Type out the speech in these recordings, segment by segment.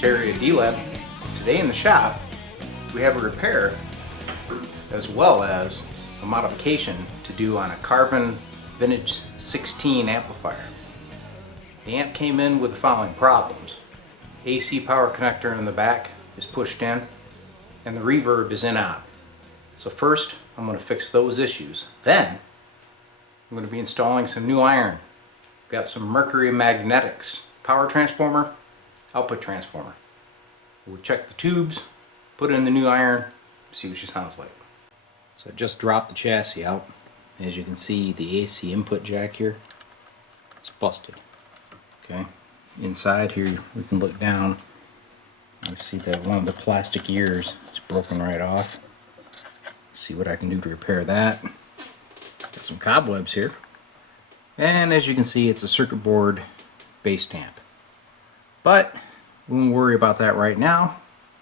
Secretary of D-Lab. Today in the shop we have a repair as well as a modification to do on a Carvin Vintage 16 amplifier. The amp came in with the following problems. AC power connector in the back is pushed in and the reverb is inop. So first I'm going to fix those issues. Then I'm going to be installing some new iron. Got some Mercury magnetics, power transformer, output transformer. We'll check the tubes, put in the new iron, see what she sounds like. So I just dropped the chassis out. As you can see, the AC input jack here is busted. Okay, inside here we can look down. You see that one of the plastic ears is broken right off. See what I can do to repair that. Got some cobwebs here. And as you can see, it's a circuit board bass amp. But we won't worry about that right now.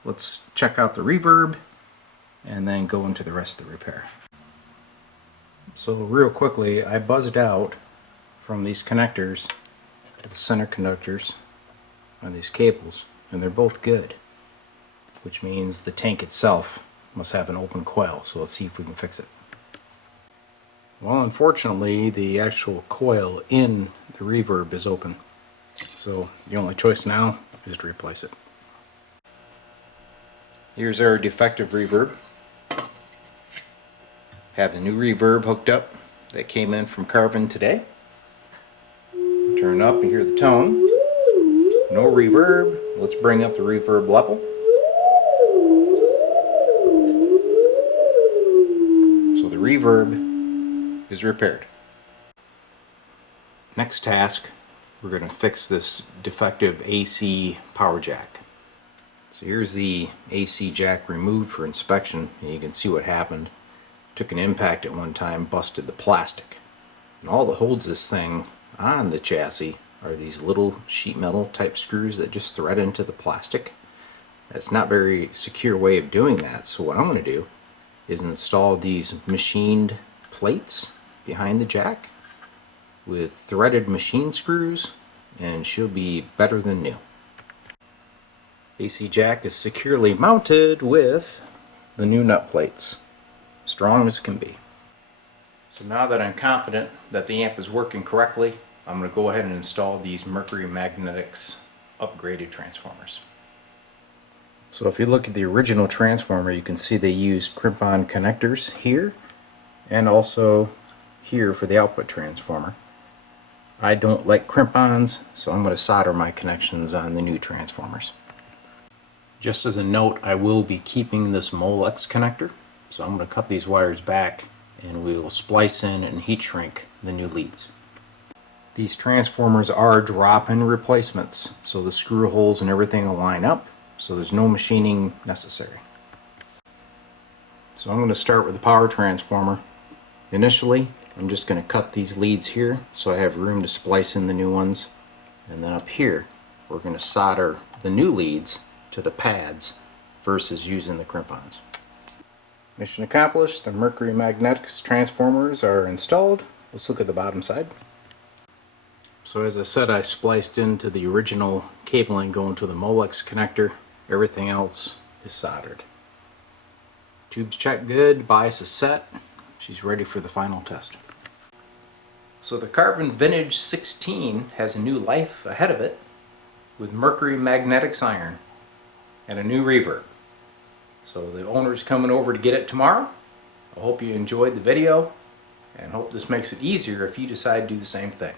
Let's check out the reverb and then go into the rest of the repair. So real quickly, I buzzed out from these connectors, the center conductors on these cables, and they're both good, which means the tank itself must have an open coil. So let's see if we can fix it. Well, unfortunately, the actual coil in the reverb is open, so the only choice now is to replace it. Here's our defective reverb. Have the new reverb hooked up that came in from Carvin today. Turn it up and hear the tone. No reverb. Let's bring up the reverb level. So the reverb is repaired. Next task, we're going to fix this defective AC power jack. So here's the AC jack removed for inspection, and you can see what happened. Took an impact at one time, busted the plastic. And all that holds this thing on the chassis are these little sheet metal type screws that just thread into the plastic. That's not a very secure way of doing that, so what I'm going to do is install these machined plates behind the jack with threaded machine screws, and she'll be better than new. AC jack is securely mounted with the new nut plates, strong as can be. So now that I'm confident that the amp is working correctly, I'm going to go ahead and install these Mercury Magnetics upgraded transformers. So if you look at the original transformer, you can see they used crimp-on connectors here and also here for the output transformer. I don't like crimp-ons, so I'm going to solder my connections on the new transformers. Just as a note, I will be keeping this Molex connector, so I'm going to cut these wires back and we will splice in and heat shrink the new leads. These transformers are drop-in replacements, so the screw holes and everything will line up, so there's no machining necessary. So I'm going to start with the power transformer. Initially, I'm just going to cut these leads here so I have room to splice in the new ones, and then up here we're going to solder the new leads to the pads versus using the crimp-ons. Mission accomplished. The Mercury Magnetics transformers are installed. Let's look at the bottom side. So as I said, I spliced into the original cabling going to the Molex connector. Everything else is soldered. Tubes checked good, bias is set. She's ready for the final test. So the Carvin Vintage 16 has a new life ahead of it with Mercury Magnetics iron and a new reverb. So the owner's coming over to get it tomorrow. I hope you enjoyed the video and hope this makes it easier if you decide to do the same thing.